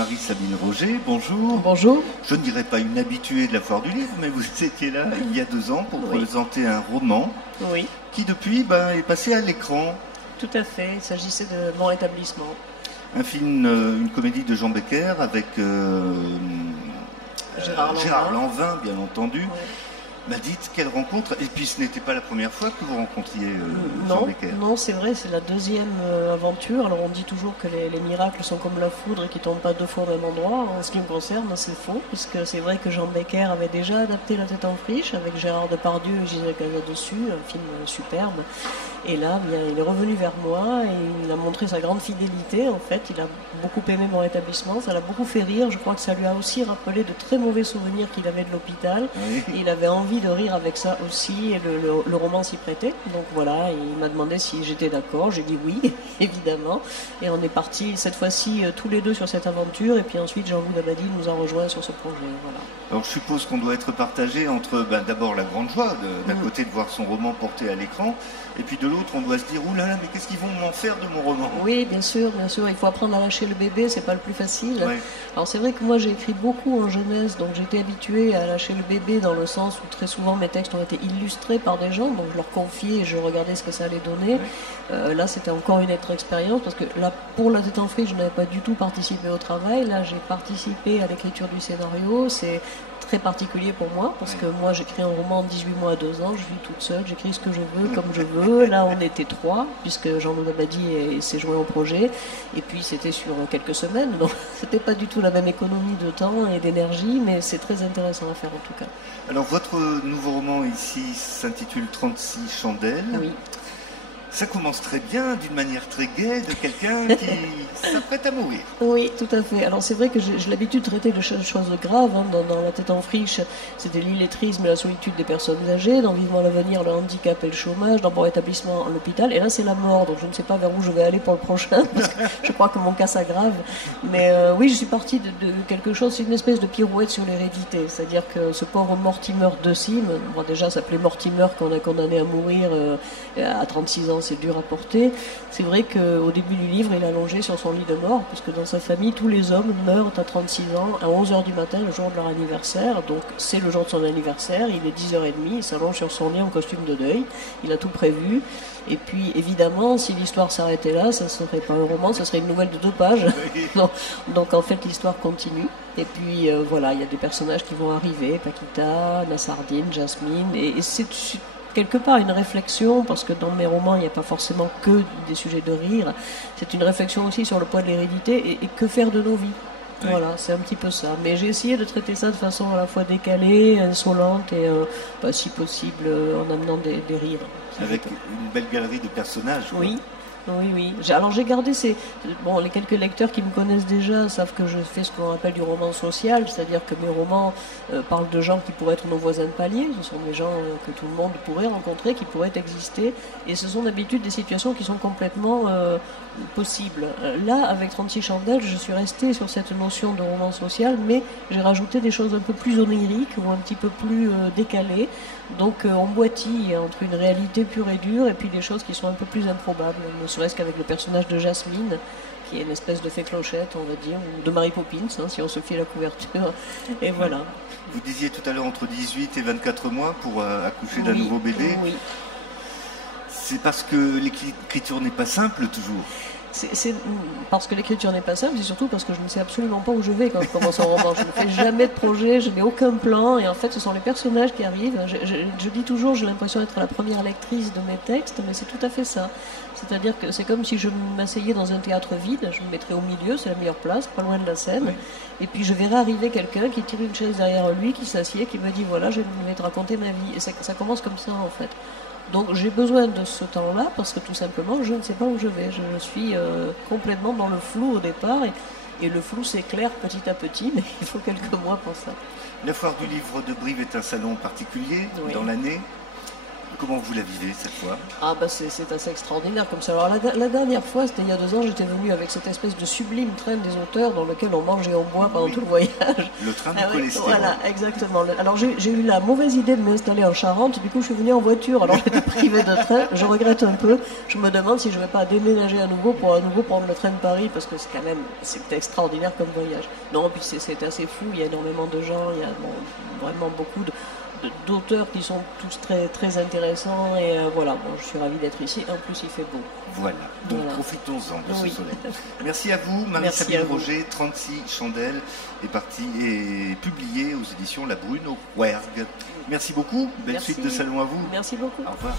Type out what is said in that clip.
Marie-Sabine Roger, bonjour. Bonjour. Je ne dirais pas une habituée de la Foire du Livre, mais vous étiez là il y a 2 ans pour présenter un roman qui depuis est passé à l'écran. Tout à fait, il s'agissait de Mon rétablissement. Un film, une comédie de Jean Becker avec Gérard Lanvin, bien entendu. M'a dit quelle rencontre, et puis ce n'était pas la première fois que vous rencontriez Jean Becker. Non, c'est vrai, c'est la deuxième aventure. Alors on dit toujours que les miracles sont comme la foudre et qu'ils ne tombent pas 2 fois au même endroit. En ce qui me concerne, c'est faux, puisque c'est vrai que Jean Becker avait déjà adapté La Tête en friche avec Gérard Depardieu et Gisèle Casas-Dessus, un film superbe. Et là, il est revenu vers moi et il a montré sa grande fidélité. En fait, il a beaucoup aimé Mon rétablissement, ça l'a beaucoup fait rire. Je crois que ça lui a aussi rappelé de très mauvais souvenirs qu'il avait de l'hôpital. Oui. Il avait envie de rire avec ça aussi, et le roman s'y prêtait. Donc voilà, il m'a demandé si j'étais d'accord. J'ai dit oui, évidemment. Et on est partis cette fois-ci tous les deux sur cette aventure. Et puis ensuite, Jean-Loup Dabadi nous a rejoints sur ce projet. Voilà. Alors je suppose qu'on doit être partagé entre d'abord la grande joie d'un côté de voir son roman porté à l'écran, et puis de l'autre on doit se dire oulala, mais qu'est-ce qu'ils vont m'en faire de mon roman? Oui, bien sûr, il faut apprendre à lâcher le bébé, c'est pas le plus facile. Ouais. Alors c'est vrai que moi j'ai écrit beaucoup en jeunesse, donc j'étais habituée à lâcher le bébé dans le sens où très souvent mes textes ont été illustrés par des gens, donc je leur confiais et je regardais ce que ça allait donner. Ouais. Là c'était encore une autre expérience, parce que là pour La Tête en friche je n'avais pas du tout participé au travail, là j'ai participé à l'écriture du scénario. C'est très particulier pour moi, parce que moi j'écris un roman en 18 mois à 2 ans, je vis toute seule, j'écris ce que je veux, comme je veux. Là on était 3, puisque Jean-Loup Dabadi s'est joint au projet, et puis c'était sur quelques semaines, donc c'était pas du tout la même économie de temps et d'énergie, mais c'est très intéressant à faire en tout cas. Alors votre nouveau roman ici s'intitule 36 chandelles. Oui. Ça commence très bien, d'une manière très gaie, de quelqu'un qui s'apprête à mourir. Oui, tout à fait. Alors c'est vrai que j'ai l'habitude de traiter de choses graves. Dans La Tête en friche, c'était l'illettrisme et la solitude des personnes âgées. Dans Vivement l'avenir, le handicap et le chômage. Dans Mon rétablissement, l'hôpital. Et là, c'est la mort. Donc je ne sais pas vers où je vais aller pour le prochain, parce que je crois que mon cas s'aggrave. Mais oui, je suis partie de quelque chose, c'est une espèce de pirouette sur l'hérédité. C'est-à-dire que ce pauvre Mortimer de Sim, bon, déjà s'appelait Mortimer qu'on a condamné à mourir à 36 ans. C'est dur à porter. C'est vrai qu'au début du livre, il est allongé sur son lit de mort, puisque dans sa famille, tous les hommes meurent à 36 ans, à 11h du matin, le jour de leur anniversaire. Donc c'est le jour de son anniversaire, il est 10h30, il s'allonge sur son lit en costume de deuil. Il a tout prévu. Et puis, évidemment, si l'histoire s'arrêtait là, ça ne serait pas un roman, ça serait une nouvelle de 2 pages. Donc en fait, l'histoire continue. Et puis, voilà, il y a des personnages qui vont arriver, Paquita, Nassardine, Jasmine, et c'est quelque part une réflexion, parce que dans mes romans il n'y a pas forcément que des sujets de rire, c'est une réflexion aussi sur le poids de l'hérédité et que faire de nos vies. Oui. Voilà, c'est un petit peu ça. Mais j'ai essayé de traiter ça de façon à la fois décalée, insolente et si possible en amenant des rires. Avec une belle galerie de personnages. Oui. Oui. Alors j'ai gardé les quelques lecteurs qui me connaissent déjà savent que je fais ce qu'on appelle du roman social, c'est-à-dire que mes romans parlent de gens qui pourraient être nos voisins de palier, ce sont des gens que tout le monde pourrait rencontrer, qui pourraient exister, et ce sont d'habitude des situations qui sont complètement possibles. Là, avec 36 chandelles, je suis restée sur cette notion de roman social, mais j'ai rajouté des choses un peu plus oniriques ou un petit peu plus décalées, donc on boitille entre une réalité pure et dure et puis des choses qui sont un peu plus improbables, ne serait-ce qu'avec le personnage de Jasmine, qui est une espèce de fée clochette, on va dire, ou de Mary Poppins, si on se fie à la couverture, et voilà. Vous disiez tout à l'heure entre 18 et 24 mois pour accoucher d'un nouveau bébé. Oui. C'est parce que l'écriture n'est pas simple toujours. C'est parce que l'écriture n'est pas simple, c'est surtout parce que je ne sais absolument pas où je vais quand je commence un roman. Je ne fais jamais de projet, je n'ai aucun plan, et en fait ce sont les personnages qui arrivent. Je dis toujours, j'ai l'impression d'être la première lectrice de mes textes, mais c'est tout à fait ça. C'est-à-dire que c'est comme si je m'asseyais dans un théâtre vide, je me mettrais au milieu, c'est la meilleure place, pas loin de la scène, oui. Et puis je verrai arriver quelqu'un qui tire une chaise derrière lui, qui s'assied, qui me dit voilà, je vais te raconter ma vie. Et ça commence comme ça en fait. Donc j'ai besoin de ce temps-là parce que tout simplement je ne sais pas où je vais. Je suis complètement dans le flou au départ et le flou s'éclaire petit à petit, mais il faut quelques mois pour ça. La Foire du Livre de Brive est un salon particulier dans l'année. comment vous la vivez cette fois? Ah bah c'est assez extraordinaire comme ça. Alors la dernière fois, c'était il y a 2 ans, j'étais venue avec cette espèce de sublime train des auteurs dans lequel on mange et on boit pendant tout le voyage. Le train du cholestérol. Voilà, exactement. Alors j'ai eu la mauvaise idée de m'installer en Charente, du coup je suis venue en voiture, alors j'étais privée de train, je regrette un peu. Je me demande si je ne vais pas déménager à nouveau prendre le train de Paris, parce que c'est extraordinaire comme voyage. Non, puis c'est assez fou, il y a énormément de gens, il y a vraiment beaucoup d'auteurs qui sont tous très, très intéressants et voilà, je suis ravie d'être ici, en plus il fait beau. Voilà, donc profitons-en de ce soleil. Merci à vous, Marie-Sabine Roger, 36 chandelles est publié aux éditions La Brune au Rouergue. Merci beaucoup, belle suite de salon à vous. Merci beaucoup. Au revoir.